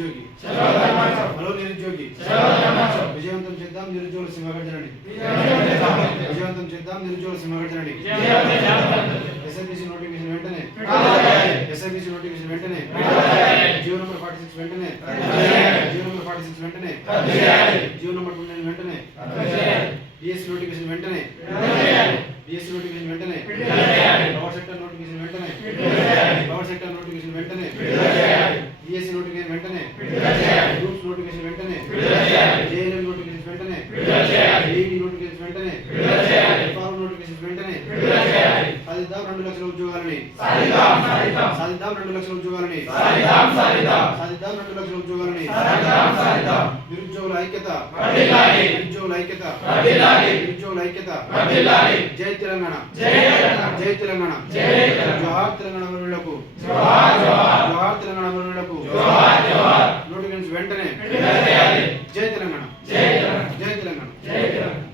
నిరుద్యోగి హలో నిరుద్యోగి విజయవంతం చేద్దాం నిరుద్యోగుల సింహగర్జనని విజయవంతం చేద్దాం నిరుద్యోగుల సింహగర్జనని ఎస్ఐపిసి నోటిఫికేషన్ వెంటనే ఎస్ఐపిసి నోటిఫికేషన్ వెంటనే జియో నంబర్ 46 వెంటనే జియో నంబర్ 46 వెంటనే జియో నంబర్ 29 వెంటనే డిఎస్ నోటిఫికేషన్ వెంటనే డిఎస్ నోటిఫికేషన్ వెంటనే పవర్ సెక్టర్ నోటిఫికేషన్ వెంటనే పవర్ సెక్టర్ నోటిఫికేషన్ వెంటనే డిఎస్సి నోటిఫికేషన్ వెంటనే గ్రూప్స్ నోటిఫికేషన్ వెంటనే జేఎల్ఎం నోటిఫికేషన్ వెంటనే ఏఈడి నోటిఫికేషన్ వెంటనే ఎఫ్ఆర్ఓ నోటిఫికేషన్ వెంటనే సాధిద్దాం 2 లక్షల ఉద్యోగాలని సాధిద్దాం 2 లక్షల ఉద్యోగాలని సాధిద్దాం 2 లక్షల ఉద్యోగాలని నిరుద్యోగుల ఐక్యత నిరుద్యోగుల ఐక్యత నిరుద్యోగుల ఐక్యత జై తెలంగాణ జై తెలంగాణ జోహార్ తెలంగాణ అమరులకు జోహార్ తెలంగాణ అమరులకు నోటిఫికేషన్ వెంటనే జై తెలంగాణ